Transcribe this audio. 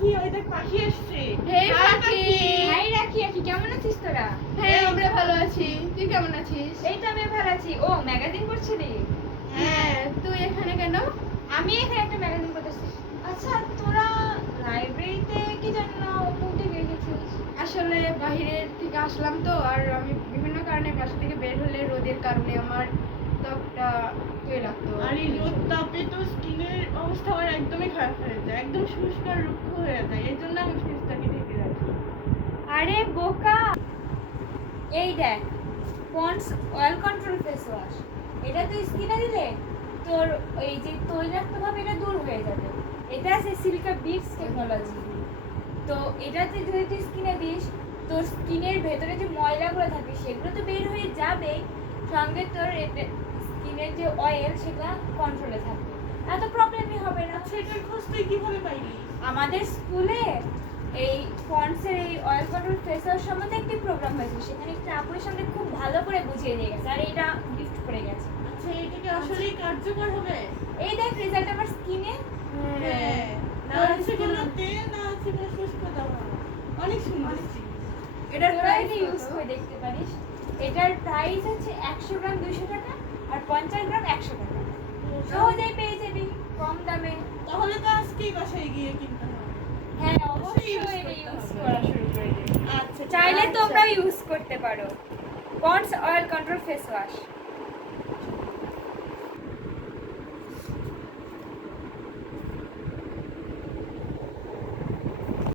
রাখি, ওই দেখ পাখি আসছে। হে হাই পাখি। হাই রাখি, কেমন আছিস তোরা? হ্যাঁ আমরা ভালো আছি, তুই কেমন আছিস? এই তো আমি ভালো আছি। ও ম্যাগাজিন পড়ছিলি? হ্যাঁ, তুই এখানে কেন? আমি এখানে একটা ম্যাগাজিন পড়তেছি। আচ্ছা তোরা লাইব্রেরিতে কি জন্য পড়তে গিয়েছিস? আসলে বাহিরের থেকে আসলাম তো, আর আমি বিভিন্ন কারণে বাসা থেকে বের হলে রোদের কারণে আমার ত্বকটা লাগতো। আর এই রোদ তাপে তো স্কিনের অবস্থা আমার একদমই খারাপ হয়ে যায়, একদম শুষ্ক আর রুক্ষ হয়ে যায়। এই জন্য আমি ফেসটাকে ঢেকে রাখি। আরে বোকা, এই দেখ Pond's oil control face wash. এটা তুই স্কিনে দিলে তোর এই যে তৈলাক্ত ভাব এটা দূর হয়ে যাবে। এটা আছে সিলিকা বিটস টেকনোলজি। তো এটাতে যদি তুই স্কিনে দিস, তোর স্কিনের ভেতরে যে ময়লাগুলো থাকে সেগুলো তো বের হয়ে যাবে, সঙ্গে তোর স্কিনের যে অয়েল সেটা কন্ট্রোলে থাকবে, এত প্রবলেমই হবে না। আচ্ছা এটার খোঁজ তুই কিভাবে পাইলি? আমাদের স্কুলে এই পন্ডসের এই অয়েল কন্ট্রোল ফেস ওয়াশ সম্বন্ধে একটি প্রোগ্রাম হয়েছিল, সেখানে একটা আপুর সামনে খুব ভালো করে বুঝিয়ে দিয়ে গেছে, আর এটা গিফট করে গেছে। আচ্ছা এটা কি আসলেই কার্যকর হবে? এই দেখ রেজাল্ট আমার স্কিনে। হ্যাঁ, না আছে কোনো তেল, না আছে কোনো শুষ্কতা ভাব। অনেক সুন্দর। এটার তোরা প্রাইস এটা ইউজ করে দেখতে পারিস। এটার প্রাইস হচ্ছে 100 গ্রাম 200 টাকা, আর 50 গ্রাম 100 টাকা। সহজেই পেয়ে যাবি কম দামে। তাহলে তো আজকেই বাসায় গিয়ে কিনতে হবে। হ্যাঁ অবশ্যই এটা ইউজ করা শুরু করে দে। আচ্ছা চাইলে আচ্ছা। তোমরাও ইউজ করতে পারো Pond's oil control face wash.